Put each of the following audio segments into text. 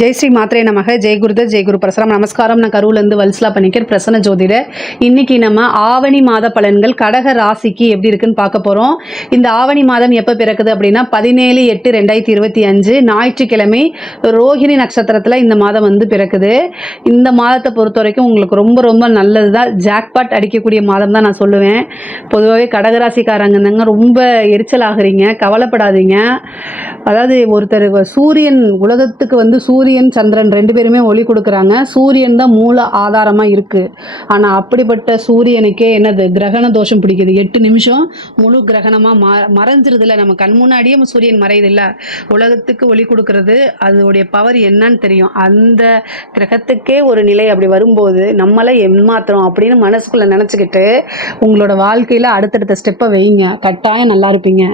ஜெய் ஸ்ரீ மாத்திரை நமக. ஜெய் குருதர் ஜெய் குரு பிரசரம். நமஸ்காரம். நான் கரூர்லேருந்து வல்சலா பண்ணிக்கிறேன் பிரசன்ன ஜோதிடர் இன்னைக்கு நம்ம ஆவணி மாத பலன்கள் கடக ராசிக்கு எப்படி இருக்குன்னு பார்க்க போகிறோம் இந்த ஆவணி மாதம் எப்போ பிறக்குது அப்படின்னா பதினேழு எட்டு ரெண்டாயிரத்தி இருபத்தி அஞ்சு ஞாயிற்றுக்கிழமை ரோஹிணி நட்சத்திரத்தில் இந்த மாதம் வந்து பிறக்குது. இந்த மாதத்தை பொறுத்த வரைக்கும் உங்களுக்கு ரொம்ப ரொம்ப நல்லது தான் ஜாக்பாட் அடிக்கக்கூடிய மாதம் தான் நான் சொல்லுவேன். பொதுவாகவே கடகராசிக்காரங்க தாங்க ரொம்ப எரிச்சல் ஆகுறீங்க. கவலைப்படாதீங்க. அதாவது ஒருத்தர் சூரியன் உலகத்துக்கு வந்து சூரியன் சூரியன் சந்திரன் ரெண்டு பேருமே ஒளி கொடுக்குறாங்க. சூரியன் தான் மூல ஆதாரமாக இருக்குது ஆனால் அப்படிப்பட்ட சூரியனுக்கே என்னது? கிரகண தோஷம் பிடிக்குது. எட்டு நிமிஷம் முழு கிரகணமாக ம மறைஞ்சிருதுல நம்ம கண் முன்னாடியே சூரியன் மறையுதில்ல. உலகத்துக்கு ஒளி கொடுக்கறது அதோடைய பவர் என்னன்னு தெரியும். அந்த கிரகத்துக்கே ஒரு நிலை அப்படி வரும்போது நம்மளை எம்மாத்திரம் அப்படின்னு மனசுக்குள்ளே நினச்சிக்கிட்டு உங்களோட வாழ்க்கையில் அடுத்தடுத்த ஸ்டெப்பை வைங்க. கட்டாயம் நல்லா இருப்பீங்க.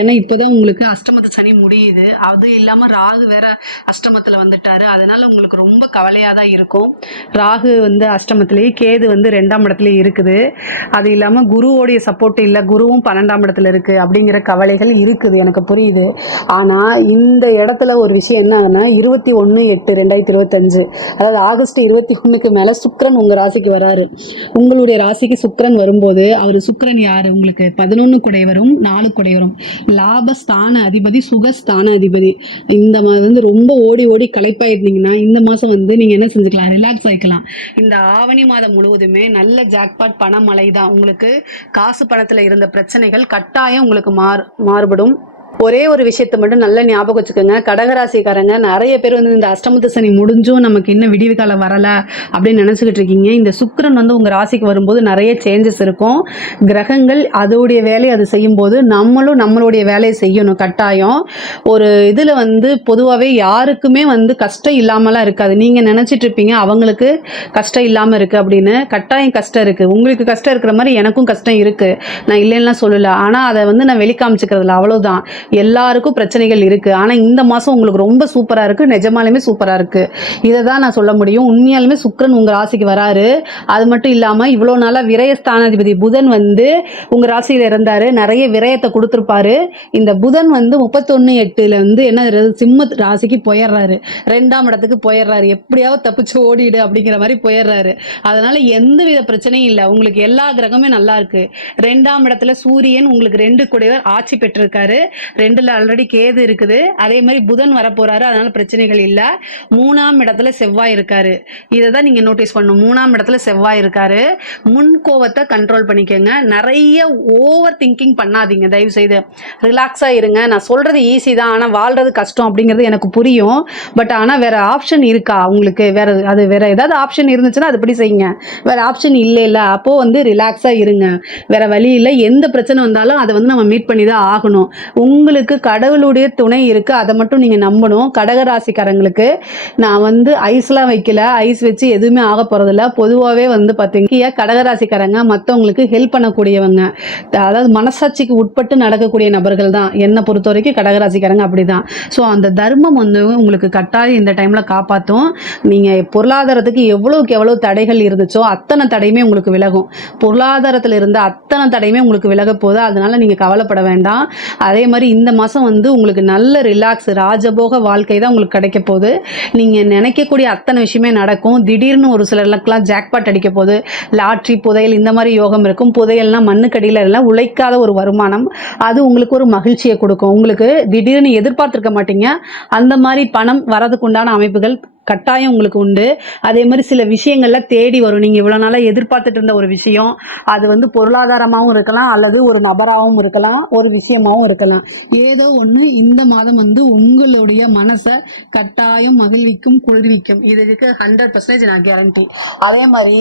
ஏன்னா இப்போதான் உங்களுக்கு அஷ்டமத்து சனி முடியுது. அது இல்லாமல் ராகு வேற அஷ்டமத்தில் வந்துட்டாரு அதனால உங்களுக்கு ரொம்ப கவலையாக தான் இருக்கும். ராகு வந்து அஷ்டமத்திலேயே கேது வந்து ரெண்டாம் இடத்துலயே இருக்குது. அது இல்லாமல் குருவோடைய சப்போர்ட் இல்லை. குருவும் பன்னெண்டாம் இடத்துல இருக்கு அப்படிங்கிற கவலைகள் இருக்குது. எனக்கு புரியுது. ஆனால் இந்த இடத்துல ஒரு விஷயம் என்ன ஆகுனா இருபத்தி ஒன்று எட்டு ரெண்டாயிரத்தி இருபத்தஞ்சு. அதாவது ஆகஸ்ட் இருபத்தி ஒன்றுக்கு மேலே சுக்ரன் உங்கள் ராசிக்கு வராரு. உங்களுடைய ராசிக்கு சுக்ரன் வரும்போது அவர் சுக்ரன் யார்? உங்களுக்கு பதினொன்று குடைவரும் நாலு குடைவரும் லாபஸ்தான அதிபதி சுகஸ்தான அதிபதி. இந்த மாதிரி வந்து ரொம்ப ஓடி ஓடி கலை களைப்பாயிருந்தீங்கன்னா இந்த மாதம் வந்து நீங்கள் என்ன செஞ்சுக்கலாம்? ரிலாக்ஸ் ஆகிக்கலாம் இந்த ஆவணி மாதம் முழுவதுமே நல்ல ஜாக்பாட் பணமழை தான் உங்களுக்கு காசு பணத்தில் இருந்த பிரச்சனைகள் கட்டாயம் உங்களுக்கு மாறு மாறுபடும். ஒரே ஒரு விஷயத்த மட்டும் நல்ல ஞாபகம் வச்சுக்கோங்க. கடகராசிக்காரங்க நிறைய பேர் வந்து இந்த அஷ்டமத்து சனி முடிஞ்சும் நமக்கு இன்னும் விடிவு காலம் வரலை அப்படின்னு நினச்சிக்கிட்டு இருக்கீங்க. இந்த சுக்கிரன் வந்து உங்கள் ராசிக்கு வரும்போது நிறைய சேஞ்சஸ் இருக்கும். கிரகங்கள் அதோடைய வேலையை அது செய்யும்போது நம்மளும் நம்மளுடைய வேலையை செய்யணும். கட்டாயம். ஒரு இதில் வந்து பொதுவாகவே யாருக்குமே வந்து கஷ்டம் இல்லாமலாம் இருக்காது. நீங்கள் நினச்சிட்டு இருப்பீங்க அவங்களுக்கு கஷ்டம் இல்லாமல் இருக்குது அப்படின்னு. கட்டாயம் கஷ்டம் இருக்குது உங்களுக்கு கஷ்டம் இருக்கிற மாதிரி எனக்கும் கஷ்டம் இருக்குது நான் இல்லைன்னா சொல்லலை. ஆனால் அதை வந்து நான் வெளிக்காமிச்சிக்கிறதுல அவ்வளோதான் எல்லாருக்கும் பிரச்சனைகள் இருக்குது ஆனால் இந்த மாதம் உங்களுக்கு ரொம்ப சூப்பராக இருக்குது நிஜமாலுமே சூப்பராக இருக்குது இதை தான் நான் சொல்ல முடியும். உண்மையாலுமே சுக்கிரன் உங்கள் ராசிக்கு வராரு. அது மட்டும் இல்லாமல் இவ்வளோ நாளாக விரயஸ்தானாதிபதி புதன் வந்து உங்கள் ராசியில் இருந்தார் நிறைய விரயத்தை கொடுத்துருப்பாரு. இந்த புதன் வந்து முப்பத்தொன்று எட்டுல வந்து என்ன சிம்ம ராசிக்கு போயிடுறாரு. ரெண்டாம் இடத்துக்கு போயிடுறாரு. எப்படியாவது தப்பிச்சு ஓடிடு அப்படிங்கிற மாதிரி போயிடுறாரு. அதனால எந்த வித பிரச்சனையும் இல்லை. உங்களுக்கு எல்லா கிரகமே நல்லா இருக்கு. ரெண்டாம் இடத்துல சூரியன் உங்களுக்கு ரெண்டு கூடையவர் ஆட்சி பெற்றிருக்காரு. ரெண்டுல ஆல்ரெடி கேது இருக்குது. அதே மாதிரி புதன் வரப்போறாரு அதனால பிரச்சனைகள் இல்லை. மூணாம் இடத்துல செவ்வாய் இருக்காரு. இதை தான் நீங்க நோட்டீஸ் பண்ணும் மூணாம் இடத்துல செவ்வாய் இருக்காரு. முன் கோவத்தை கண்ட்ரோல் பண்ணிக்கோங்க. நிறைய ஓவர் திங்கிங் பண்ணாதீங்க. தயவு செய்து ரிலாக்ஸாக இருங்க. நான் சொல்றது ஈஸி தான். ஆனால் வாழ்றது கஷ்டம் அப்படிங்கிறது எனக்கு புரியும். பட் ஆனால் வேற ஆப்ஷன் இருக்கா? உங்களுக்கு வேற அது வேற ஏதாவது ஆப்ஷன் இருந்துச்சுன்னா அதுபடி செய்யுங்க. வேற ஆப்ஷன் இல்லை இல்லை. அப்போ வந்து ரிலாக்ஸாக இருங்க. வேற வழி இல்லை. எந்த பிரச்சனை வந்தாலும் அதை வந்து நம்ம மீட் பண்ணி தான் ஆகணும் உங்களுக்கு கடவுளுடைய துணை இருக்கு அதை மட்டும் நீங்க நம்பணும். கடகராசிக்காரங்களுக்கு நான் வந்து ஐஸ்லாம் வைக்கல ஐஸ் வச்சு எதுவுமே ஆக போறதில்ல. பொதுவாகவே வந்து பார்த்தீங்கன்னா கடகராசிக்காரங்க மற்றவங்களுக்கு ஹெல்ப் பண்ணக்கூடியவங்க. அதாவது மனசாட்சிக்கு உட்பட்டு நடக்கக்கூடிய நபர்கள் தான். என்னை பொறுத்த வரைக்கும் கடகராசிக்காரங்க அப்படிதான். ஸோ அந்த தர்மம் வந்து உங்களுக்கு கட்டாயம் இந்த டைம்ல காப்பாற்றும் நீங்க பொருளாதாரத்துக்கு எவ்வளவுக்கு எவ்வளவு தடைகள் இருந்துச்சோ அத்தனை தடையுமே உங்களுக்கு விலகும். பொருளாதாரத்தில் இருந்த அத்தனை தடையுமே உங்களுக்கு விலக போகுது. அதனால நீங்க கவலைப்பட வேண்டாம். அதே மாதிரி இந்த மாதம் வந்து உங்களுக்கு நல்ல ரிலாக்ஸ் ராஜபோக வாழ்க்கை தான் உங்களுக்கு கிடைக்க போகுது. நீங்கள் நினைக்கக்கூடிய அத்தனை விஷயமே நடக்கும். திடீர்னு ஒரு சிலருக்கெல்லாம் ஜாக்பாட் அடிக்க போகுது. லாட்ரி புதையல் இந்த மாதிரி யோகம் இருக்கும். புதையல்னால் மண்ணுக்கடியில் எல்லாம் உழைக்காத ஒரு வருமானம். அது உங்களுக்கு ஒரு மகிழ்ச்சியை கொடுக்கும். உங்களுக்கு திடீர்னு எதிர்பார்த்துருக்க மாட்டீங்க. அந்த மாதிரி பணம் வரதுக்கு உண்டான அமைப்புகள் கட்டாயம் உங்களுக்கு உண்டு. அதே மாதிரி சில விஷயங்கள்லாம் தேடி வரும். நீங்கள் இவ்வளோ நாளாக எதிர்பார்த்துட்டு இருந்த ஒரு விஷயம். அது வந்து பொருளாதாரமாகவும் இருக்கலாம் அல்லது ஒரு நபராகவும் இருக்கலாம் ஒரு விஷயமாகவும் இருக்கலாம். ஏதோ ஒன்று இந்த மாதம் வந்து உங்களுடைய மனசை கட்டாயம் மகிழ்விக்கும் குளிர்விக்கும். இதுக்கு ஹண்ட்ரட் பர்சன்டேஜ் நான் கேரண்டி அதே மாதிரி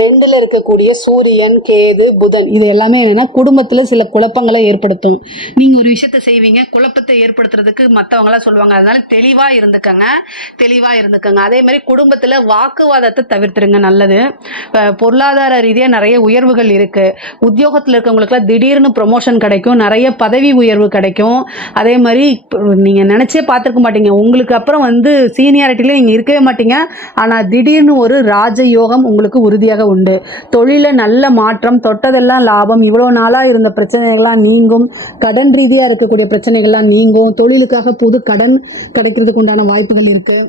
ரெண்டில் இருக்கக்கூடிய சூரியன் கேது புதன் இது எல்லாமே என்னென்னா குடும்பத்தில் சில குழப்பங்களை ஏற்படுத்தும். நீங்கள் ஒரு விஷயத்த செய்வீங்க. குழப்பத்தை ஏற்படுத்துறதுக்கு மற்றவங்களாம் சொல்லுவாங்க. அதனால தெளிவாக இருந்துக்கங்க. தெளிவாக இருக்குங்க. அதே மாதிரி குடும்பத்தில் வாக்குவாதத்தை தவிர்த்துருங்க நல்லது. பொருளாதார ரீதியாக நிறைய உயர்வுகள் இருக்கு. உத்தியோகத்தில் இருக்கவங்களுக்குலாம் திடீர்னு ப்ரொமோஷன் கிடைக்கும். நிறைய பதவி உயர்வு கிடைக்கும். அதே மாதிரி நீங்கள் நினச்சே பார்த்துருக்க மாட்டீங்க. உங்களுக்கு அப்புறம் வந்து சீனியாரிட்டியில் நீங்கள் இருக்கவே மாட்டீங்க. ஆனால் திடீர்னு ஒரு ராஜயோகம் உங்களுக்கு உறுதியாக உண்டு. தொழிலில் நல்ல மாற்றம் தொட்டதெல்லாம் லாபம் இவ்வளோ நாளாக இருந்த பிரச்சனைகள்லாம் நீங்கும். கடன் ரீதியாக இருக்கக்கூடிய பிரச்சனைகள்லாம் நீங்கும். தொழிலுக்காக புது கடன் கிடைக்கிறதுக்கு உண்டான வாய்ப்புகள் இருக்குது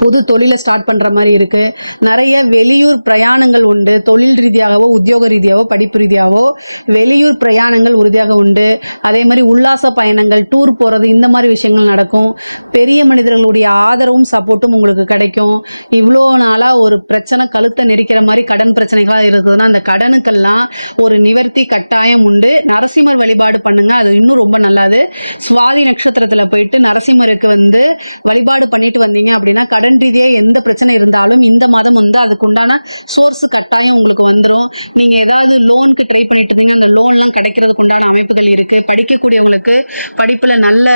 புது தொழிலை ஸ்டார்ட் பண்ற மாதிரி இருக்கு நிறைய வெளியூர் பிரயாணங்கள் உண்டு. தொழில் ரீதியாகவோ உத்தியோக ரீதியாகவோ படிப்பு ரீதியாகவோ வெளியூர் பிரயாணங்கள் உறுதியாக உண்டு. அதே மாதிரி உல்லாச பயணங்கள் டூர் போறது இந்த மாதிரி விஷயங்கள் நடக்கும். பெரிய மனிதர்களுடைய ஆதரவும் சப்போர்ட்டும் உங்களுக்கு கிடைக்கும். இவ்வளோ நாளா ஒரு பிரச்சனை கழுத்தை நெரிக்கிற மாதிரி கடன் பிரச்சனைகளா இருக்குதுன்னா அந்த கடனுக்கெல்லாம் ஒரு நிவர்த்தி கட்டாயம் உண்டு. நரசிம்மர் வழிபாடு பண்ணுங்க. அது இன்னும் ரொம்ப நல்லது. சுவாதி நட்சத்திரத்துல போயிட்டு நரசிம்மருக்கு வந்து வழிபாடு பண்ணிட்டு வந்தீங்க அப்படின்னா கடன் எந்த பிரச்சனை இருந்தாலும் இந்த மாதம் வந்து அதுக்கு உண்டான சோர்ஸ் கட்டாயம் உங்களுக்கு வந்துடும் நீங்க ஏதாவது லோனுக்கு ட்ரை பண்ணிட்டு இருந்தீங்கன்னா அந்த லோன்லாம் கிடைக்கிறதுக்கு உண்டான அமைப்புகள் இருக்கு. படிக்கக்கூடியவங்களுக்கு படிப்புல நல்ல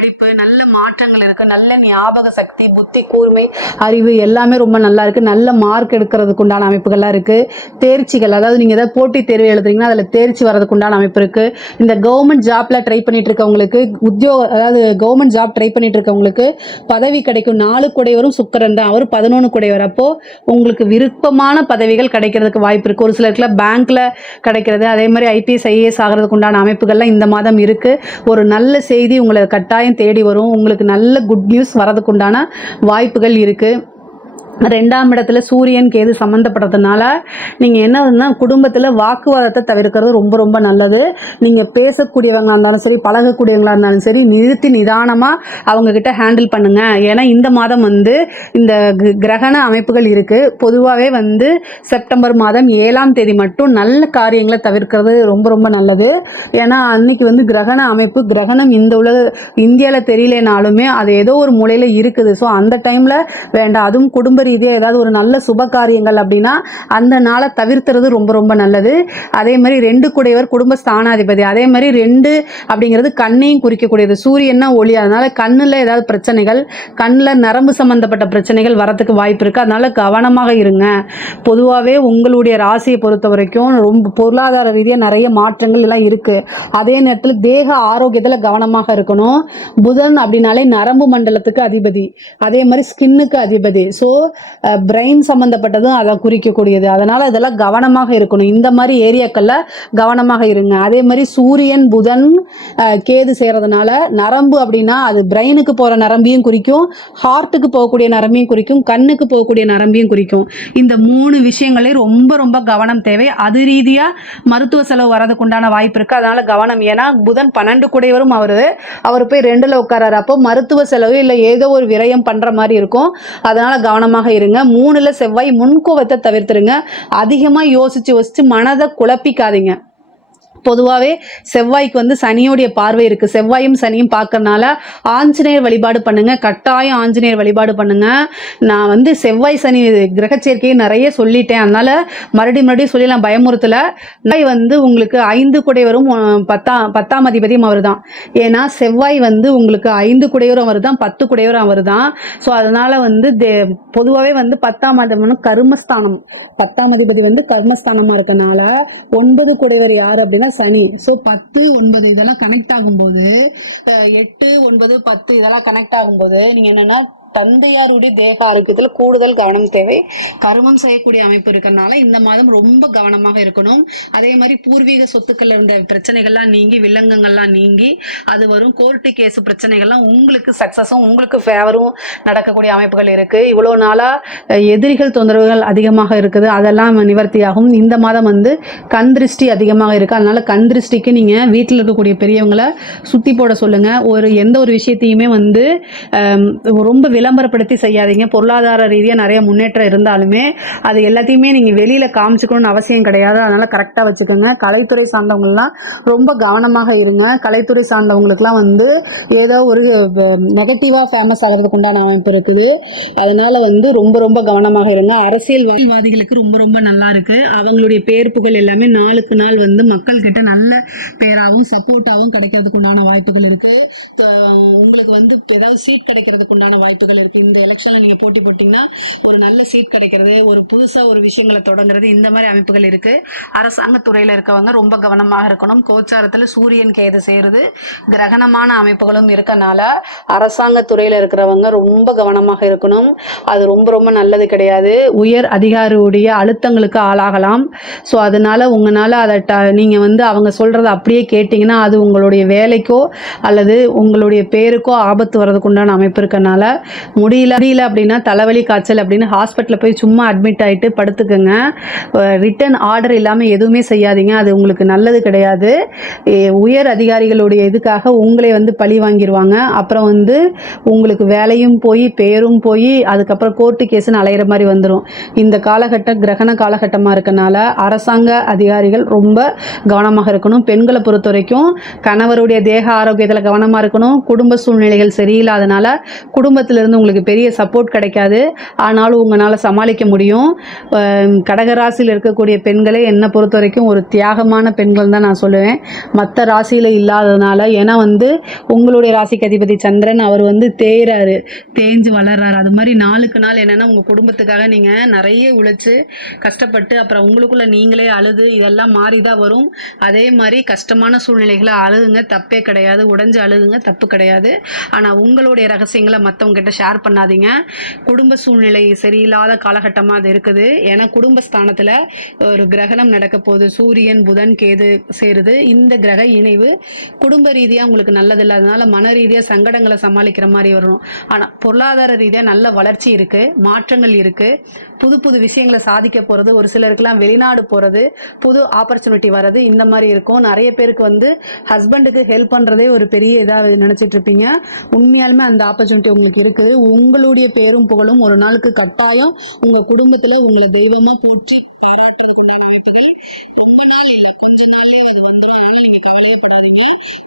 படிப்பு நல்ல மாற்றங்கள் இருக்கு நல்ல ஞாபக சக்தி புத்தி கூர்மை அறிவு எல்லாமே ரொம்ப நல்லா இருக்கு. நல்ல மார்க் எடுக்கிறதுக்கு உண்டான அமைப்புகள்லாம் இருக்கு. தேர்ச்சிகள் அதாவது நீங்க ஏதாவது போட்டித் தேர்வு எழுதுறீங்கன்னா அதுல தேர்ச்சி வர்றதுக்கு உண்டான அமைப்பு இருக்கு. இந்த கவர்மெண்ட் ஜாப்ல ட்ரை பண்ணிட்டு இருக்கவங்களுக்கு உத்தியோக அதாவது கவர்மெண்ட் ஜாப் ட்ரை பண்ணிட்டு இருக்கவங்களுக்கு பதவி கிடைக்கும். நாலு குடையவரும் சுக்கரன் தான். அவர் பதினொன்று குடையவர் அப்போ உங்களுக்கு விருப்பமான பதவிகள் கிடைக்கிறதுக்கு வாய்ப்பு இருக்கு. ஒரு சிலருக்குல பேங்க்ல கிடைக்கிறது அதே மாதிரி ஐபிஎஸ் ஐஏஎஸ் ஆகிறதுக்கு உண்டான அமைப்புகள்லாம் இந்த மாதம் இருக்கு. ஒரு நல்ல செய்தி உங்களை கட்டாயம் தேடி வரும். உங்களுக்கு நல்ல குட் நியூஸ் வரதுக்குண்டான வாய்ப்புகள் இருக்கு. ரெண்டாம் இடத்துல சூரியன் கேது சம்மந்தப்படுறதுனால நீங்கள் என்னதுன்னா குடும்பத்தில் வாக்குவாதத்தை தவிர்க்கிறது ரொம்ப ரொம்ப நல்லது. நீங்கள் பேசக்கூடியவங்களாக இருந்தாலும் சரி பழகக்கூடியவங்களாக இருந்தாலும் சரி நிறுத்தி நிதானமாக அவங்கக்கிட்ட ஹேண்டில் பண்ணுங்கள் ஏன்னா இந்த மாதம் வந்து இந்த கிரகண அமைப்புகள் இருக்குது பொதுவாகவே வந்து செப்டம்பர் மாதம் ஏழாம் தேதி மட்டும் நல்ல காரியங்களை தவிர்க்கிறது ரொம்ப ரொம்ப நல்லது. ஏன்னா அன்னைக்கு வந்து கிரகண அமைப்பு கிரகணம் இந்த உலக இந்தியாவில் தெரியலனாலுமே அது ஏதோ ஒரு மூலையில் இருக்குது. ஸோ அந்த டைமில் வேண்டாம். அதுவும் குடும்ப ரீதியாக ஏதாவது ஒரு நல்ல சுப காரியங்கள் அப்படின்னா அந்த நாளை தவிர்த்துறது ரொம்ப ரொம்ப நல்லது. அதே மாதிரி ரெண்டு குடையவர் குடும்ப ஸ்தானாதிபதி அதே மாதிரி ரெண்டு அப்படிங்கிறது கண்ணையும் குறிக்கக்கூடியது. சூரியன்னா ஒளி. அதனால கண்ணில் ஏதாவது பிரச்சனைகள் கண்ணில் நரம்பு சம்பந்தப்பட்ட பிரச்சனைகள் வரத்துக்கு வாய்ப்பு இருக்குது அதனால கவனமாக இருங்க. பொதுவாகவே உங்களுடைய ராசியை பொறுத்த வரைக்கும் ரொம்ப பொருளாதார ரீதியாக நிறைய மாற்றங்கள் எல்லாம் இருக்குது அதே நேரத்தில் தேக ஆரோக்கியத்தில் கவனமாக இருக்கணும். புதன் அப்படின்னாலே நரம்பு மண்டலத்துக்கு அதிபதி. அதே மாதிரி ஸ்கின்னுக்கு அதிபதி. ஸோ பிரெயின் சம்மந்தப்பட்டதும் அதை குறிக்கக்கூடியது. அதனால் இதெல்லாம் கவனமாக இருக்கணும். இந்த மாதிரி ஏரியாக்களில் கவனமாக இருங்க. அதே மாதிரி சூரியன் புதன் கேது செய்கிறதுனால நரம்பு அப்படின்னா அது பிரெயினுக்கு போகிற நரம்பையும் குறிக்கும் ஹார்ட்டுக்கு போகக்கூடிய நரம்பையும் குறிக்கும் கண்ணுக்கு போகக்கூடிய நரம்பையும் குறிக்கும். இந்த மூணு விஷயங்களே ரொம்ப ரொம்ப கவனம் தேவை. அது ரீதியாக மருத்துவ செலவு வரதுக்கு உண்டான வாய்ப்பு இருக்குது அதனால் கவனம். ஏன்னா புதன் பன்னெண்டு கூடையவரும் அவர். அவர் போய் ரெண்டில் உட்காராரு அப்போ மருத்துவ செலவு இல்லை ஏதோ ஒரு விரயம் பண்ணுற மாதிரி இருக்கும். அதனால் கவனமாக இருங்க. மூணுல செவ்வாய் முன்கோபத்தை தவிர்த்துருங்க. அதிகமாக யோசித்து யோசித்து மனதை குழப்பிக்காதீங்க. பொதுவாகவே செவ்வாய்க்கு வந்து சனியோடைய பார்வை இருக்குது செவ்வாயும் சனியும் பார்க்கறனால ஆஞ்சநேயர் வழிபாடு பண்ணுங்கள் கட்டாயம் ஆஞ்சநேயர் வழிபாடு பண்ணுங்கள் நான் வந்து செவ்வாய் சனி கிரக சேர்க்கையை நிறைய சொல்லிட்டேன். அதனால் மறுபடியும் மறுபடியும் சொல்லி நான் பயமுறுத்தல. செவ்வாய் வந்து உங்களுக்கு ஐந்து குடையவரும் பத்தாம் பத்தாம் அதிபதியும் அவர் தான் ஏன்னா செவ்வாய் வந்து உங்களுக்கு ஐந்து குடையவரும் அவர் தான் பத்து குடையவரும் அவர் தான் ஸோ அதனால் வந்து தே- பொதுவாகவே வந்து பத்தாம் அதிபதி கருமஸ்தானம். பத்தாம் அதிபதி வந்து கர்மஸ்தானமா இருக்கனால ஒன்பது குடைவர் யாரு அப்படின்னா சனி. ஸோ பத்து ஒன்பது இதெல்லாம் கனெக்ட் ஆகும்போது அஹ், எட்டு ஒன்பது பத்து இதெல்லாம் கனெக்ட் ஆகும்போது நீங்க என்னன்னா தந்தையாருடைய தேக ஆரோக்கியத்துல கூடுதல் கவனம் தேவை. கருமம் செய்யக்கூடிய அமைப்பு இருக்கறனால இந்த மாதம் ரொம்ப கவனமாக இருக்கணும். அதே மாதிரி பூர்வீக சொத்துக்கள் இருந்த பிரச்சனைகள்லாம் நீங்கி வில்லங்கங்கள்லாம் நீங்கி அது வரும். கோர்ட்டு கேஸ் பிரச்சனைகள்லாம் உங்களுக்கு சக்சஸும் உங்களுக்கு ஃபேவரும் நடக்கக்கூடிய அமைப்புகள் இருக்கு. இவ்வளோ நாளா எதிரிகள் தொந்தரவுகள் அதிகமாக இருக்குது. அதெல்லாம் நிவர்த்தியாகும். இந்த மாதம் வந்து கண் திருஷ்டி அதிகமாக இருக்கு. அதனால கண் திருஷ்டிக்கு நீங்க வீட்டில் இருக்கக்கூடிய பெரியவங்களை சுத்தி போட சொல்லுங்க. ஒரு எந்த ஒரு விஷயத்தையுமே வந்து ரொம்ப விளம்பரப்படுத்தி செய்யாதீங்க. பொருளாதார ரீதியாக நிறைய முன்னேற்றம் இருந்தாலுமே அது எல்லாத்தையுமே நீங்கள் வெளியில் காமிச்சுக்கணும்னு அவசியம் கிடையாது. அதனால் கரெக்டாக வச்சுக்கோங்க. கலைத்துறை சார்ந்தவங்கலாம் ரொம்ப கவனமாக இருங்க. கலைத்துறை சார்ந்தவங்களுக்குலாம் வந்து ஏதோ ஒரு நெகட்டிவாக ஃபேமஸ் ஆகிறதுக்கு உண்டான அமைப்பு இருக்குது. அதனால் வந்து ரொம்ப ரொம்ப கவனமாக இருங்க. அரசியல்வாதிகளுக்கு ரொம்ப ரொம்ப நல்லா இருக்குது அவங்களுடைய பேர் புகழ் எல்லாமே நாளுக்கு நாள் வந்து மக்கள்கிட்ட நல்ல பேராகவும் சப்போர்ட்டாகவும் கிடைக்கிறதுக்கு உண்டான வாய்ப்புகள் இருக்குது உங்களுக்கு வந்து ஏதாவது சீட் கிடைக்கிறதுக்கு உண்டான வாய்ப்புகள் இருக்கு. இந்த எலெக்ஷன்ல நீங்க போட்டி போட்டீங்கன்னா ஒரு நல்ல சீட் கிடைக்கிறது ஒரு புதுசா ஒரு விஷயங்களை தொடங்குறது இந்த மாதிரி அமைப்புகள் இருக்கு. அரசாங்க துறையில இருக்கவங்க ரொம்ப கவனமாக இருக்கணும். கோச்சாரத்துல சூரியன் கேது சேருது கிரகணமான அமைப்புகளும் இருக்கனால அரசாங்க துறையில இருக்கிறவங்க ரொம்ப கவனமாக இருக்கணும். அது ரொம்ப ரொம்ப நல்லது கிடையாது. உயர் அதிகாரியுடைய அழுத்தங்களுக்கு ஆளாகலாம். ஸோ அதனால உங்களால் அதை ட நீங்கள் வந்து அவங்க சொல்கிறத அப்படியே கேட்டிங்கன்னா அது உங்களுடைய வேலைக்கோ அல்லது உங்களுடைய பேருக்கோ ஆபத்து வர்றதுக்கு உண்டான அமைப்பு இருக்கனால முடியல முடியல அப்படின்னா தலைவலி காய்ச்சல் அப்படின்னு ஹாஸ்பிட்டலில் போய் சும்மா அட்மிட் ஆகிட்டு படுத்துக்கோங்க. ரிட்டன் ஆர்டர் இல்லாமல் எதுவுமே செய்யாதீங்க. அது உங்களுக்கு நல்லது கிடையாது. உயர் அதிகாரிகளுடைய இதுக்காக உங்களை வந்து பழி வாங்கிடுவாங்க அப்புறம் வந்து உங்களுக்கு வேலையும் போய் பேரும் போய் அதுக்கப்புறம் கோர்ட்டு கேஸ்னு அலையிற மாதிரி வந்துடும் இந்த காலகட்டம் கிரகண காலகட்டமாக இருக்கனால அரசாங்க அதிகாரிகள் ரொம்ப கவனமாக இருக்கணும். பெண்களை பொறுத்த வரைக்கும் கணவருடைய தேக ஆரோக்கியத்தில் கவனமாக இருக்கணும். குடும்ப சூழ்நிலைகள் சரியில்லாதனால குடும்பத்திலிருந்து உங்களுக்கு பெரிய சப்போர்ட் கிடைக்காது. ஆனாலும் உங்களால் சமாளிக்க முடியும். கடகராசியில் இருக்கக்கூடிய பெண்களே என்னை பொறுத்த வரைக்கும் ஒரு தியாகமான பெண்கள் தான் நான் சொல்லுவேன். மற்ற ராசியில் இல்லாததுனால ஏன்னா வந்து உங்களுடைய ராசிக்கு அதிபதி சந்திரன் அவர் வந்து தேயிறாரு. தேஞ்சு வளர்றாரு. அது மாதிரி நாளுக்கு நாள் என்னென்னா உங்கள் குடும்பத்துக்காக நீங்கள் நிறைய உழைச்சு கஷ்டப்பட்டு அப்புறம் உங்களுக்குள்ளே நீங்களே அழுது இதெல்லாம் மாறி தான் வரும். அதே மாதிரி கஷ்டமான சூழ்நிலைகளை அழுகுங்க தப்பே கிடையாது. உடஞ்சு அழுகுங்க தப்பு கிடையாது. ஆனால் உங்களுடைய ரகசியங்களை மற்றவங்க கிட்ட ஷேர் பண்ணாதீங்க. குடும்ப சூழ்நிலை சரியில்லாத காலகட்டமாக அது இருக்குது. ஏன்னா குடும்ப ஸ்தானத்தில் ஒரு கிரகணம் நடக்க போகுது. சூரியன் புதன் கேது சேருது. இந்த கிரக இணைவு குடும்ப ரீதியாக உங்களுக்கு நல்லது இல்லாதனால மன ரீதியாக சங்கடங்களை சமாளிக்கிற மாதிரி வரும் ஆனால் பொருளாதார ரீதியாக நல்ல வளர்ச்சி இருக்குது மாற்றங்கள் இருக்குது புது புது விஷயங்களை சாதிக்க போகிறது ஒரு சிலருக்குலாம் வெளிநாடு போகிறது புது ஆப்பர்ச்சுனிட்டி வர்றது. இந்த மாதிரி இருக்கும். நிறைய பேருக்கு வந்து ஹஸ்பண்டுக்கு ஹெல்ப் பண்ணுறதே ஒரு பெரிய இதாக நினச்சிட்டு இருப்பீங்க. உண்மையாலுமே அந்த ஆப்பர்ச்சுனிட்டி உங்களுக்கு இருக்குது. உங்களுடைய பேரும் புகழும். ஒரு நாளுக்கு கட்டாயம் உங்க குடும்பத்துல உங்களை தெய்வமா போற்றி பாராட்டுறதுக்குண்டான வாய்ப்புகள் ரொம்ப நாள் இல்லை. கொஞ்ச நாளே அது வந்துடும் அதனால நீங்கள் கவலைப்படாதீங்க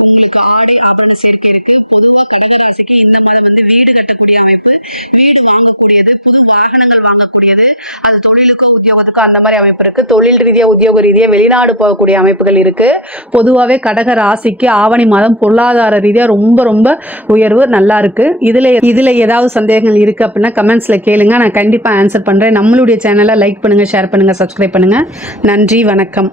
உங்களுக்கு ஆடி ஆபரண சேர்க்கை இருக்கு. பொதுவாக கடகராசிக்கு இந்த மாதம் வந்து வீடு கட்டக்கூடிய அமைப்பு வீடு வாங்கக்கூடியது புது வாகனங்கள் வாங்கக்கூடியது அது தொழிலுக்கு உத்தியோகத்துக்கு அந்த மாதிரி அமைப்பு இருக்கு. தொழில் ரீதியா உத்தியோக ரீதியா வெளிநாடு போகக்கூடிய அமைப்புகள் இருக்கு. பொதுவாகவே கடக ராசிக்கு ஆவணி மாதம் பொருளாதார ரீதியா ரொம்ப ரொம்ப உயர்வு நல்லா இருக்கு. இதுல இதுல ஏதாவது சந்தேகங்கள் இருக்கு அப்படின்னா கமெண்ட்ஸ்ல கேளுங்க. நான் கண்டிப்பா ஆன்சர் பண்றேன். நம்மளுடைய சேனலை லைக் பண்ணுங்க ஷேர் பண்ணுங்க சப்ஸ்கிரைப் பண்ணுங்க. நன்றி வணக்கம்.